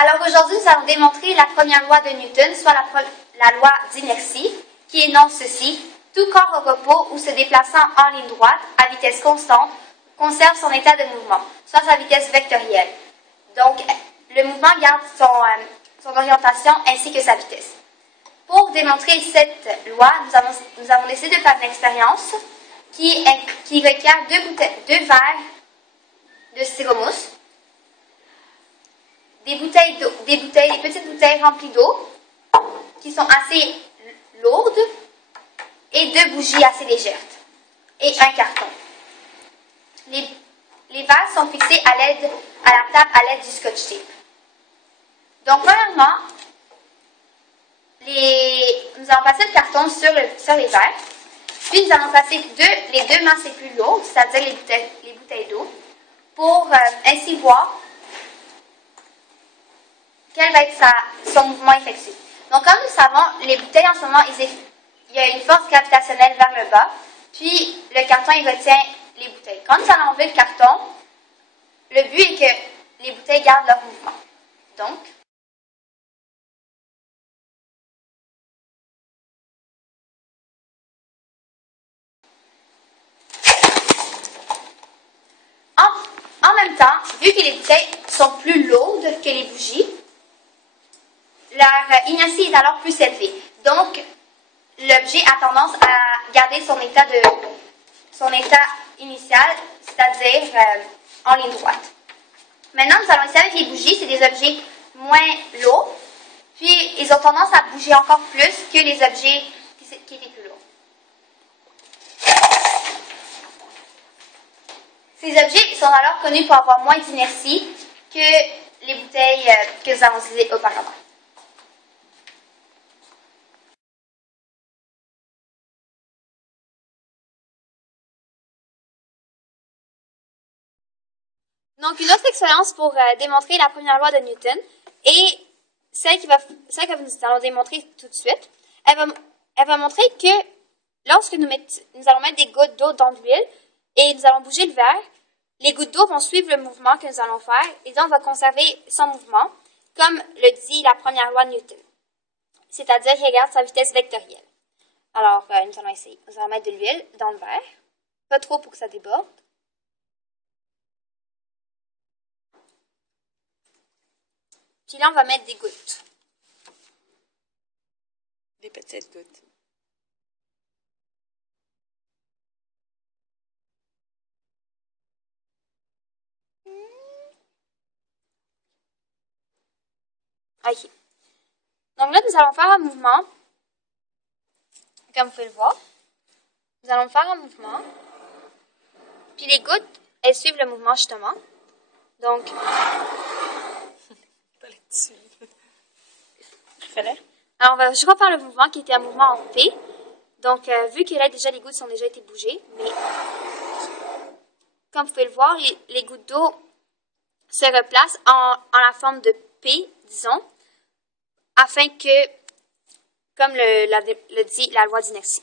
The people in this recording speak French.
Alors aujourd'hui, nous allons démontrer la première loi de Newton, soit la loi d'inertie, qui énonce ceci. Tout corps au repos ou se déplaçant en ligne droite à vitesse constante conserve son état de mouvement, soit sa vitesse vectorielle. Donc, le mouvement garde son orientation ainsi que sa vitesse. Pour démontrer cette loi, nous avons décidé de faire une expérience qui requiert deux verres de styromousse, des petites bouteilles remplies d'eau qui sont assez lourdes et deux bougies assez légères et un carton. Les verres sont fixés à la table à l'aide du scotch tape. Donc, premièrement, nous allons passer le carton sur les verres, puis nous allons passer les deux masses les plus lourdes, c'est-à-dire les bouteilles d'eau, pour ainsi voir quel va être son mouvement effectif. Donc, comme nous savons, les bouteilles en ce moment, il y a une force gravitationnelle vers le bas, puis le carton, il retient les bouteilles. Quand nous allons enlever le carton, le but est que les bouteilles gardent leur mouvement. Donc, en même temps, vu que les bouteilles sont plus lourdes que les bougies, leur inertie est alors plus élevée. Donc, l'objet a tendance à garder son état initial, c'est-à-dire en ligne droite. Maintenant, nous allons essayer avec les bougies. C'est des objets moins lourds, puis ils ont tendance à bouger encore plus que les objets qui étaient plus lourds. Ces objets sont alors connus pour avoir moins d'inertie que les bouteilles que nous avons utilisées auparavant. Donc, une autre expérience pour démontrer la première loi de Newton et celle que nous allons démontrer tout de suite. Elle va montrer que lorsque nous allons mettre des gouttes d'eau dans de l'huile et nous allons bouger le verre, les gouttes d'eau vont suivre le mouvement que nous allons faire et donc on va conserver son mouvement, comme le dit la première loi de Newton. C'est-à-dire qu'il regarde sa vitesse vectorielle. Alors, nous allons essayer. Nous allons mettre de l'huile dans le verre, pas trop pour que ça déborde. Puis là, on va mettre des gouttes. Des petites gouttes. OK. Donc là, nous allons faire un mouvement. Comme vous pouvez le voir. Nous allons faire un mouvement. Puis les gouttes, elles suivent le mouvement justement. Donc, alors, on va juste refaire le mouvement qui était un mouvement en P. Donc, vu que là, déjà, les gouttes ont déjà été bougées, mais comme vous pouvez le voir, les gouttes d'eau se replacent en la forme de P, disons, afin que, comme le dit la loi d'inertie.